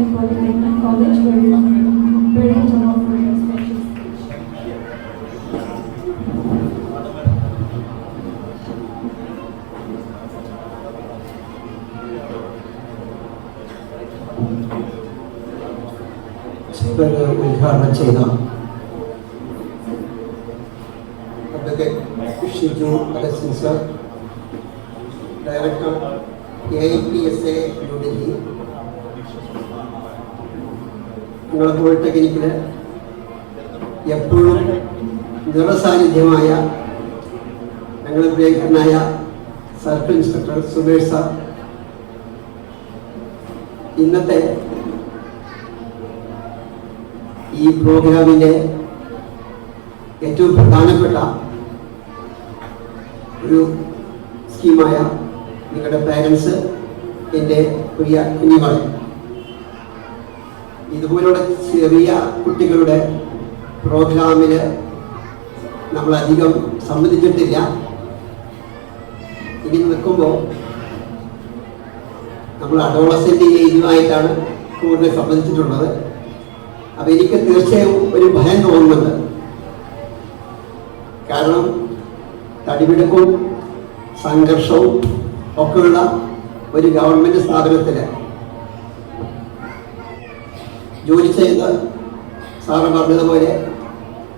Government Polytechnic College, very to offer a special speech. ഉദ്ഘാടനം ചെയ്ത advocate Shiju Augustine sir, director AIPSA New Delhi, നിങ്ങളുടെ പോളിടെക്നിക്കിൽ എപ്പോഴും നിറസാന്നിധ്യമായ ഞങ്ങളുടെ പ്രിയങ്കരനായ സർക്കിൾ ഇൻസ്പെക്ടർ സുമേഷ് സാർ, ഇന്നത്തെ ഈ പ്രോഗ്രാമിൻ്റെ ഏറ്റവും പ്രധാനപ്പെട്ട ഒരു സ്കീമായ നിങ്ങളുടെ പാരൻസ്, എൻ്റെ പ്രിയ കുഞ്ഞുങ്ങൾ, ഇതുപോലുള്ള ചെറിയ കുട്ടികളുടെ പ്രോഗ്രാമിൽ നമ്മളധികം സംബന്ധിച്ചിട്ടില്ല. ഇനി നിൽക്കുമ്പോൾ നമ്മൾ അഡോളസെൻ്റ് ഏജുമായിട്ടാണ് കൂടുതൽ സംബന്ധിച്ചിട്ടുള്ളത്. അപ്പം എനിക്ക് തീർച്ചയായും ഒരു ഭയം തോന്നുന്നുണ്ട്. കാരണം തടിപിടുക്കും സംഘർഷവും ഒക്കെയുള്ള ഒരു ഗവൺമെൻറ് സ്ഥാപനത്തിൽ ജോലി ചെയ്ത് സാറ് പറഞ്ഞതുപോലെ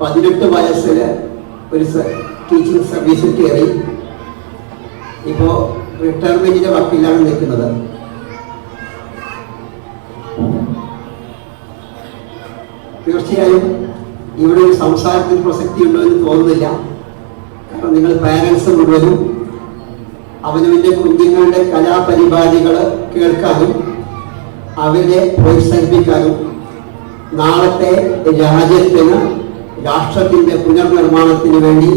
18 വയസ്സിൽ ഒരു ടീച്ചിങ് സർവീസിൽ കയറി ഇപ്പോൾ റിട്ടയർമെൻറ്റിൻ്റെ വക്കിലാണ് നിൽക്കുന്നത്. തീർച്ചയായും ഇവിടെ ഒരു സംസാരത്തിന് പ്രസക്തി ഉണ്ടോ എന്ന് തോന്നുന്നില്ല. കാരണം നിങ്ങൾ പാരൻസ് മുഴുവനും അവനവൻ്റെ കുഞ്ഞുങ്ങളുടെ കലാപരിപാടികൾ കേൾക്കാനും അവരെ പ്രോത്സാഹിപ്പിക്കാനും നാളത്തെ രാജ്യത്തിന് രാഷ്ട്രത്തിൻ്റെ പുനർനിർമ്മാണത്തിന് വേണ്ടി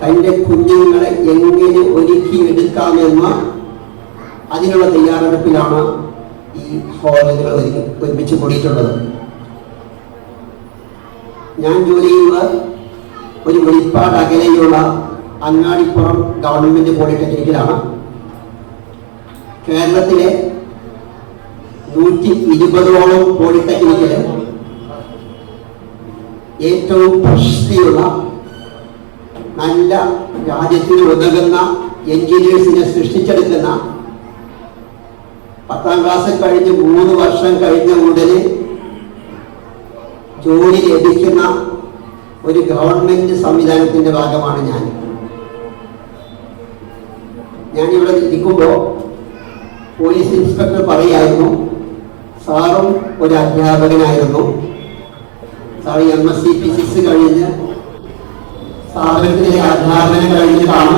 തൻ്റെ കുഞ്ഞുങ്ങളെ എങ്ങനെ ഒരുക്കിയെടുക്കാമെന്ന അതിനുള്ള തയ്യാറെടുപ്പിലാണ് ഈ കോളേജുകൾ ഒരുമിച്ച് കൂടിയിട്ടുള്ളത്. ഞാൻ ജോലി ചെയ്യുന്നത് ഒരു വെളിപ്പാട് അകലെയുള്ള അങ്ങാടിപ്പുറം ഗവൺമെൻറ് പോളിടെക്നിക്കിലാണ്. കേരളത്തിലെ 120ഓളം പോളിടെക്നിക്കിൽ ഏറ്റവും പ്രശസ്തിയുള്ള നല്ല രാജ്യത്തിന് ഉതകുന്ന എൻജിനീയേഴ്സിനെ സൃഷ്ടിച്ചെടുക്കുന്ന 10ാം ക്ലാസ് കഴിഞ്ഞ് 3 വർഷം കഴിഞ്ഞ ഉടനെ ജോലി ലഭിക്കുന്ന ഒരു ഗവൺമെൻറ് സംവിധാനത്തിൻ്റെ ഭാഗമാണ് ഞാനിവിടെ ഇരിക്കുമ്പോൾ പോലീസ് ഇൻസ്പെക്ടർ പറയായിരുന്നു, സാറും ഒരു അധ്യാപകനായിരുന്നു. സാർ MSc ഫിസിക്സ് കഴിഞ്ഞ് സ്ഥാപനത്തിലെ അധ്യാപനം കഴിഞ്ഞിട്ടാണ്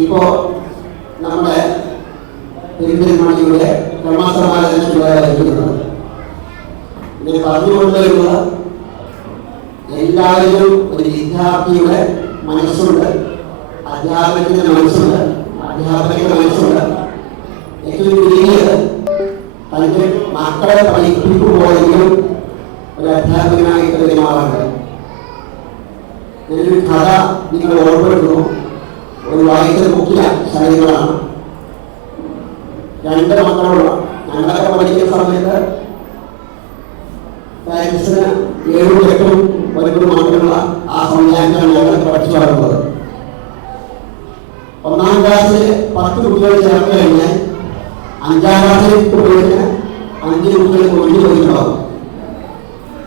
ഇപ്പോൾ നമ്മുടെ പെരുന്തൽമണ്ണയുടെ ക്രമസമാധാന ചുമതലവഹിക്കുന്നത്. ഇങ്ങനെ പറഞ്ഞുകൊണ്ടുവരുന്നത് എല്ലാവരും ഒരു വിദ്യാർത്ഥിയുടെ മനസ്സുണ്ട്, അധ്യാപകത്തിന്റെ മനസ്സുണ്ട്, അധ്യാപകന്റെ മനസ്സുണ്ട്. ഏറ്റവും ചുരുങ്ങിയത് തൻ്റെ മക്കളെ പഠിപ്പിക്കുമ്പോഴെങ്കിലും ഒരു അധ്യാപകനായിട്ട് പെരുമാറുന്നത്. ഞാനൊരു കഥ നിങ്ങൾ ഓർമ്മപ്പെടുന്നു. ഒരു വായിച്ച മുഖ്യ ശൈലികളാണ്. 2 മക്കളുള്ള ഞങ്ങളൊക്കെ പഠിക്കുന്ന സമയത്ത് പാരൻസിന് 7 8 9 മക്കളുള്ള ആ സംവിധാനത്തിലാണ് ഞങ്ങൾ പഠിച്ചു വളർന്നത്. 1ാം ക്ലാസ്സിൽ 10 കുട്ടികൾ ചേർന്ന് കഴിഞ്ഞാൽ 5ാം ക്ലാസ്സിൽ കുട്ടികൾക്ക് 5 കുട്ടികൾ ഒഴിഞ്ഞു പോയിട്ടുണ്ടാവും.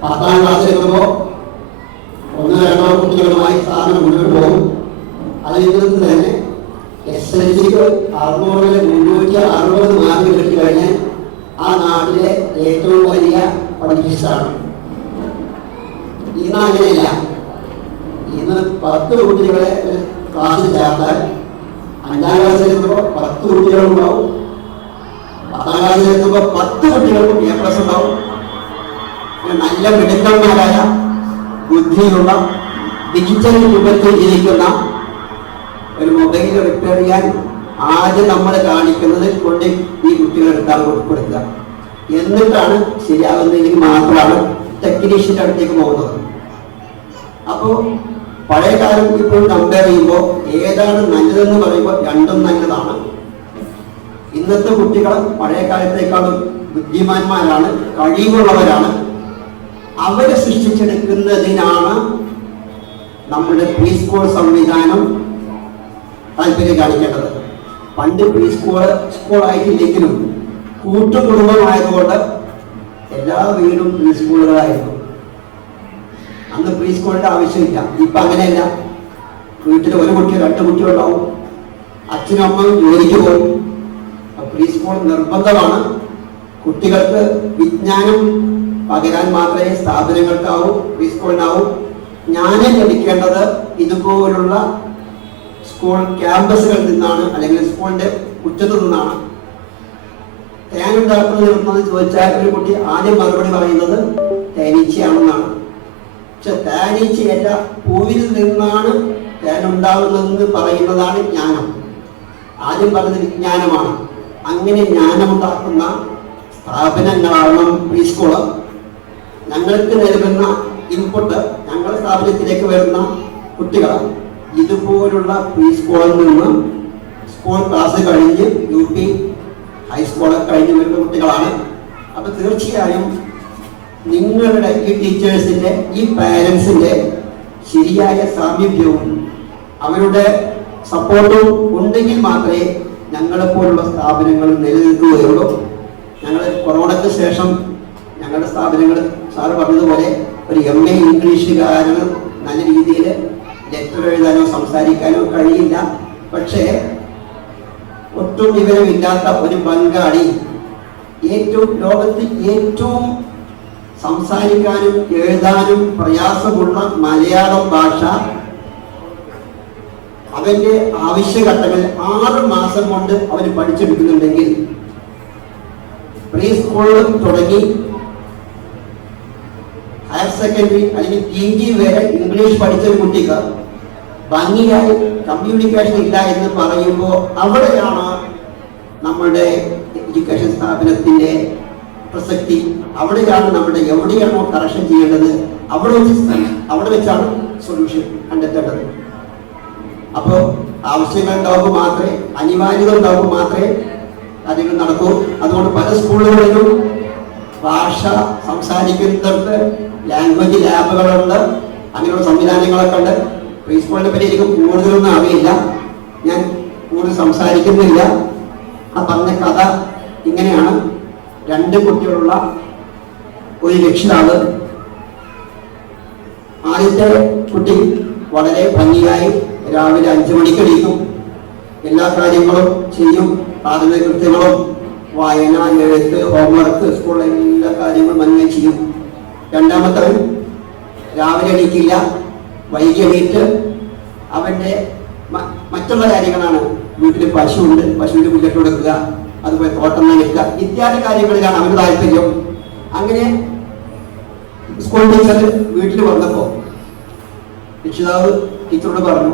10ാം ക്ലാസ്സിൽ എത്തുമ്പോൾ 1 2 കുട്ടികളുമായി സ്ഥാപനം മുന്നോട്ട് പോകും. അതിൽ നിന്ന് തന്നെ SSLCക്ക് 600 360 മാർക്ക് കിട്ടിക്കഴിഞ്ഞാൽ ആ നാട്ടിലെ ഏറ്റവും വലിയ പഠിപ്പിച്ചാണ്. ഇന്ന് അങ്ങനെയല്ല. ഇന്ന് 10 കുട്ടികളെ ക്ലാസ്സിൽ ചേർത്താൽ 5ാം ക്ലാസ്സിൽ എത്തുമ്പോൾ 10 കുട്ടികളുണ്ടാവും. 10ാം ക്ലാസ്സിൽ എത്തുമ്പോൾ 10 കുട്ടികൾക്കും A+ ഉണ്ടാവും. നല്ല മിടുക്കന്മാരായ ബുദ്ധിയുള്ള ഡിജിറ്റൽ രൂപത്തിൽ ഇരിക്കുന്ന ഒരു മൊബൈൽ റിപ്പയർ ചെയ്യാൻ ആദ്യം നമ്മൾ കാണിക്കുന്നത് കൊണ്ട് ഈ കുട്ടികളെടുത്താൽ കൊടുക്കുക. എന്നിട്ടാണ് ശരിയാകുന്നതിലേക്ക് മാത്രമാണ് ടെക്നീഷ്യൻ്റെ അടുത്തേക്ക് പോകുന്നത്. അപ്പോൾ പഴയ കാലം ഇപ്പോൾ കമ്പയർ ചെയ്യുമ്പോൾ ഏതാണ് നല്ലതെന്ന് പറയുമ്പോൾ രണ്ടും നല്ലതാണ്. ഇന്നത്തെ കുട്ടികൾ പഴയ കാലത്തേക്കാളും ബുദ്ധിമാന്മാരാണ്, കഴിവുള്ളവരാണ്. അവരെ സൃഷ്ടിച്ചെടുക്കുന്നതിനാണ് നമ്മുടെ പ്രീ സ്കൂൾ സംവിധാനം താല്പര്യം കാണിക്കേണ്ടത്. പണ്ട് പ്രീ സ്കൂളായിട്ടില്ലെങ്കിലും കൂട്ടുകുടുംബമായതുകൊണ്ട് എല്ലാ വീടും പ്രീ സ്കൂളുകളായിരുന്നു. അന്ന് പ്രീ സ്കൂളിന്റെ ആവശ്യമില്ല. ഇപ്പൊ അങ്ങനെയല്ല. വീട്ടിൽ ഒരു കുട്ടിയോ 2 കുട്ടിയോ ഉണ്ടാവും. അച്ഛനും അമ്മയും ജോലിക്ക് പോകും. പ്രീ സ്കൂൾ നിർബന്ധമാണ്. കുട്ടികൾക്ക് വിജ്ഞാനം പകരാൻ മാത്രമേ സ്ഥാപനങ്ങൾക്കാവൂ, പ്രീ സ്കൂളിനാവൂ. ജ്ഞാനം ലഭിക്കേണ്ടത് ഇതുപോലുള്ള സ്കൂൾ ക്യാമ്പസുകളിൽ നിന്നാണ്, അല്ലെങ്കിൽ സ്കൂളിന്റെ മുറ്റത്ത് നിന്നാണ്. തേനുണ്ടാക്കുന്നത് ചോദിച്ചാൽ ഒരു കുട്ടി ആദ്യം മറുപടി പറയുന്നത് തേനീച്ചയാണെന്നാണ്. പക്ഷെ തേനീച്ചയല്ല, പൂവിൽ നിന്നാണ് തേനുണ്ടാകുന്നതെന്ന് പറയുന്നതാണ് ജ്ഞാനം. ആദ്യം പറഞ്ഞത് വിജ്ഞാനമാണ്. അങ്ങനെ ജ്ഞാനമുണ്ടാക്കുന്ന സ്ഥാപനങ്ങളാണ് പ്രീ സ്കൂള്. ഞങ്ങൾക്ക് നൽകുന്ന ഇൻപുട്ട്, ഞങ്ങളുടെ സ്ഥാപനത്തിലേക്ക് വരുന്ന കുട്ടികൾ ഇതുപോലുള്ള പ്രീ സ്കൂളിൽ നിന്ന് സ്കൂൾ ക്ലാസ് കഴിഞ്ഞ് UP ഹൈസ്കൂളൊക്കെ കഴിഞ്ഞ് വരുന്ന കുട്ടികളാണ്. അപ്പൊ തീർച്ചയായും നിങ്ങളുടെ ഈ ടീച്ചേഴ്സിന്റെ, ഈ പാരൻസിന്റെ ശരിയായ സാമീപ്യവും അവരുടെ സപ്പോർട്ടും ഉണ്ടെങ്കിൽ മാത്രമേ ഞങ്ങളെപ്പോലുള്ള സ്ഥാപനങ്ങൾ നിലനിൽക്കുകയുള്ളൂ. ഞങ്ങൾ കൊറോണയ്ക്ക് ശേഷം ഞങ്ങളുടെ സ്ഥാപനങ്ങൾ സാറ് പറഞ്ഞതുപോലെ ഒരു MA ഇംഗ്ലീഷുകാരന് നല്ല രീതിയിൽ ലെറ്റർ എഴുതാനോ സംസാരിക്കാനോ കഴിയില്ല. പക്ഷേ ഒട്ടും വിവരമില്ലാത്ത ഒരു ബംഗാളി ലോകത്തിൽ ഏറ്റവും സംസാരിക്കാനും എഴുതാനും പ്രയാസമുള്ള മലയാളം ഭാഷ അവന്റെ ആവശ്യഘട്ടങ്ങളിൽ 6 മാസം കൊണ്ട് അവന് പഠിച്ചെടുക്കുന്നുണ്ടെങ്കിൽ പ്രീ സ്കൂളിൽ തുടങ്ങി ഹയർ സെക്കൻഡറി അല്ലെങ്കിൽ PG വരെ ഇംഗ്ലീഷ് പഠിച്ച ഒരു കുട്ടിക്ക് ഭംഗിയായി കമ്മ്യൂണിക്കേഷൻ ഇല്ല എന്ന് പറയുമ്പോൾ അവിടെയാണ് നമ്മുടെ എഡ്യൂക്കേഷൻ സ്ഥാപനത്തിന്റെ പ്രസക്തി. അവിടെയാണ് നമ്മുടെ എവിടെയാണോ കറക്ഷൻ ചെയ്യേണ്ടത് അവിടെ വെച്ചാണ് സൊല്യൂഷൻ കണ്ടെത്തേണ്ടത്. അപ്പോൾ ആവശ്യങ്ങൾ ഉണ്ടാവുമ്പോൾ മാത്രമേ, അനിവാര്യത ഉണ്ടാവുമ്പോൾ മാത്രമേ കാര്യങ്ങൾ നടക്കൂ. അതുകൊണ്ട് പല സ്കൂളുകളിലും ഭാഷ സംസാരിക്കുന്നിടത്ത് ലാംഗ്വേജ് ലാബുകളുണ്ട്, അങ്ങനെയുള്ള സംവിധാനങ്ങളൊക്കെ ഉണ്ട്. പ്രീ സ്കൂളിനെ പറ്റി എനിക്ക് കൂടുതലൊന്നും അറിയില്ല, ഞാൻ കൂടുതൽ സംസാരിക്കുന്നില്ല. ആ പറഞ്ഞ കഥ ഇങ്ങനെയാണ്. 2 കുട്ടികളുള്ള ഒരു രക്ഷിതാവ്. ആദ്യത്തെ കുട്ടി വളരെ ഭംഗിയായി രാവിലെ 5 മണിക്ക് എണീക്കും, എല്ലാ കാര്യങ്ങളും ചെയ്യും, പ്രാഥമിക കൃത്യങ്ങളും വായന, എഴുത്ത്, ഹോംവർക്ക്, സ്കൂളിലെ എല്ലാ കാര്യങ്ങളും നന്നായി ചെയ്യും. രണ്ടാമത്തവൻ രാവിലെ എണീക്കില്ല, വൈകി എണീറ്റ് അവന്റെ മറ്റുള്ള കാര്യങ്ങളാണ്. വീട്ടിൽ പശുവുണ്ട്, പശുവിന്റെ പുല്ലിട്ട് കൊടുക്കുക, അതുപോലെ തോട്ടം നനയ്ക്കുക, ഇത്യാദി കാര്യങ്ങളിലാണ് അവന് താല്പര്യം. അങ്ങനെ സ്കൂൾ ടീച്ചർ വീട്ടിൽ വന്നപ്പോ രക്ഷിതാവ് ടീച്ചറോട് പറഞ്ഞു,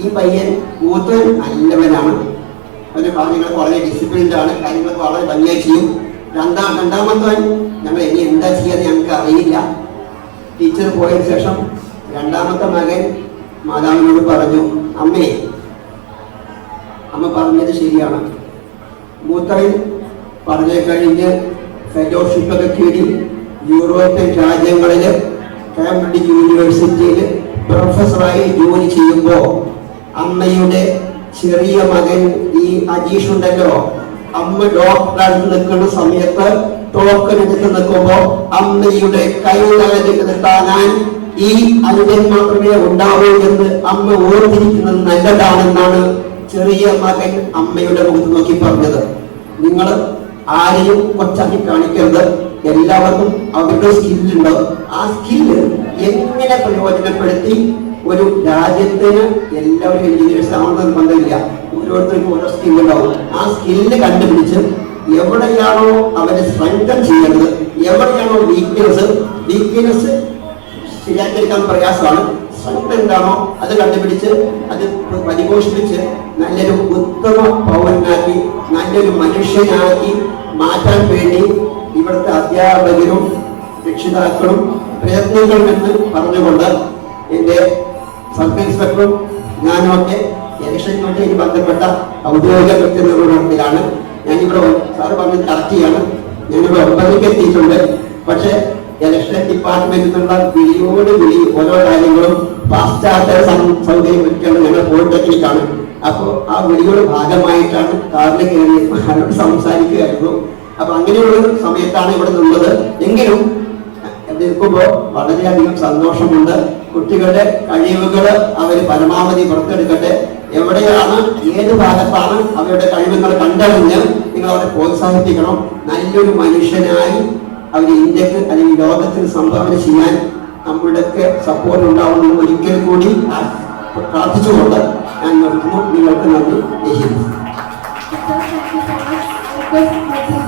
ഈ പയ്യൻ മൂത്തവൻ നല്ലവനാണ്, അവന്റെ കാര്യങ്ങളൊക്കെ വളരെ ഡിസിപ്ലിൻഡ് ആണ്, കാര്യങ്ങളൊക്കെ വളരെ ഭംഗിയായി ചെയ്യും. രണ്ടാമത്തവൻ ഞങ്ങൾ ഇനി എന്താ ചെയ്യാന്ന് ഞങ്ങൾക്ക് അറിയില്ല. ടീച്ചർ പോയതിനു ശേഷം രണ്ടാമത്തെ മകൻ മാതാവിനോട് പറഞ്ഞു, അമ്മേ, അമ്മ പറഞ്ഞത് ശരിയാണ്. മൂത്തവൻ പറഞ്ഞു കഴിഞ്ഞ് ഫെലോഷിപ്പൊക്കെ കീഴിൽ യൂറോപ്യൻ രാജ്യങ്ങളിൽ കാംബ്രിഡ്ജ് യൂണിവേഴ്സിറ്റിയിൽ പ്രൊഫസറായി ജോലി ചെയ്യുമ്പോൾ അമ്മയുടെ ചെറിയ മകൻ ഈ അജീഷ് ഉണ്ടല്ലോ, അമ്മ ഡോക്ടറായിട്ട് നിൽക്കുന്ന സമയത്ത് ടോക്കൺ എടുത്ത് നിൽക്കുമ്പോ അമ്മയുടെ കൈകാര്യം നിർത്താൻ ഈ അനുജൻ മാത്രമേ ഉണ്ടാവൂ എന്ന് അമ്മ ഓർത്തിരിക്കുന്നത് നല്ലതാണെന്നാണ് ചെറിയ മകൻ അമ്മയുടെ മുഖത്ത് നോക്കി പറഞ്ഞത്. നിങ്ങൾ ആരെയും കൊച്ചാക്കി കാണിക്കരുത്, എല്ലാവർക്കും അവരുടെ സ്കില്ലുണ്ട്. ആ സ്കില്ല് എങ്ങനെ പ്രയോജനപ്പെടുത്തി ഒരു രാജ്യത്തിന് എല്ലാവരും എഞ്ചിനീയേഴ്സ് ആവുന്നത് ബന്ധമില്ല, ഓരോരുത്തർക്കും ഓരോ സ്കില്ലുണ്ടാവും. ആ സ്കില്ല് കണ്ടുപിടിച്ച് എവിടെയാണോ അവരെ സ്ട്രെങ്തൻ ചെയ്യേണ്ടത്, എവിടെയാണോ വീക്ക്നെസ് ശരിയാക്കിയെടുക്കാൻ പ്രയാസമാണ്, സ്ട്രെങ്ത് എന്താണോ അത് കണ്ടുപിടിച്ച് അത് പരിപോഷിപ്പിച്ച് നല്ലൊരു ഉത്തമ പൗരനാക്കി, നല്ലൊരു മനുഷ്യനാക്കി മാറ്റാൻ വേണ്ടി ഇവിടുത്തെ അധ്യാപകരും രക്ഷിതാക്കളും പ്രയത്നിക്കണമെന്ന് പറഞ്ഞുകൊണ്ട് എൻ്റെ സബ് ഇൻസ്പെക്ടറും ഞാനുമൊക്കെ ഇലക്ഷനുമായിട്ട് ബന്ധപ്പെട്ട ഔദ്യോഗിക കൃത്യനിർവഹണത്തിലാണ്. ഞാനിവിടെ സാറ് പറഞ്ഞത് കറക്റ്റ് ചെയ്യാണ്. ഞങ്ങൾ 9ക്ക് എത്തിയിട്ടുണ്ട്. പക്ഷെ ഇലക്ഷൻ ഡിപ്പാർട്ട്മെന്റിൽ നിന്നുള്ള വിളിയോട് വിളി ഓരോ കാര്യങ്ങളും പാശ്ചാത്യ സൗകര്യം ഞങ്ങൾ പോളിടെക്നിക്കാണ്. അപ്പോൾ ആ വിളിയുടെ ഭാഗമായിട്ടാണ് കാറിൽ കയറി അവരോട് സംസാരിക്കുകയായിരുന്നു. അപ്പൊ അങ്ങനെയുള്ള സമയത്താണ് ഇവിടെ നിന്നത്. എങ്കിലും നിൽക്കുമ്പോൾ വളരെയധികം സന്തോഷമുണ്ട്. കുട്ടികളുടെ കഴിവുകൾ അവർ പരമാവധി പുറത്തെടുക്കട്ടെ. എവിടെയാണ് ഏത് ഭാഗത്താണ് അവരുടെ കഴിവുകൾ കണ്ടറിഞ്ഞ് നിങ്ങൾ അവരെ പ്രോത്സാഹിപ്പിക്കണം. നല്ലൊരു മനുഷ്യനായി അവർ ഇന്ത്യക്ക് അല്ലെങ്കിൽ ലോകത്തിന് സംഭാവന ചെയ്യാൻ നമ്മുടെയൊക്കെ സപ്പോർട്ട് ഉണ്ടാവുമെന്ന് ഒരിക്കൽ കൂടി പ്രാർത്ഥിച്ചുകൊണ്ട് ഞാൻ നിർത്തുന്നു. നിങ്ങൾക്ക് നന്ദി. Thank you so much.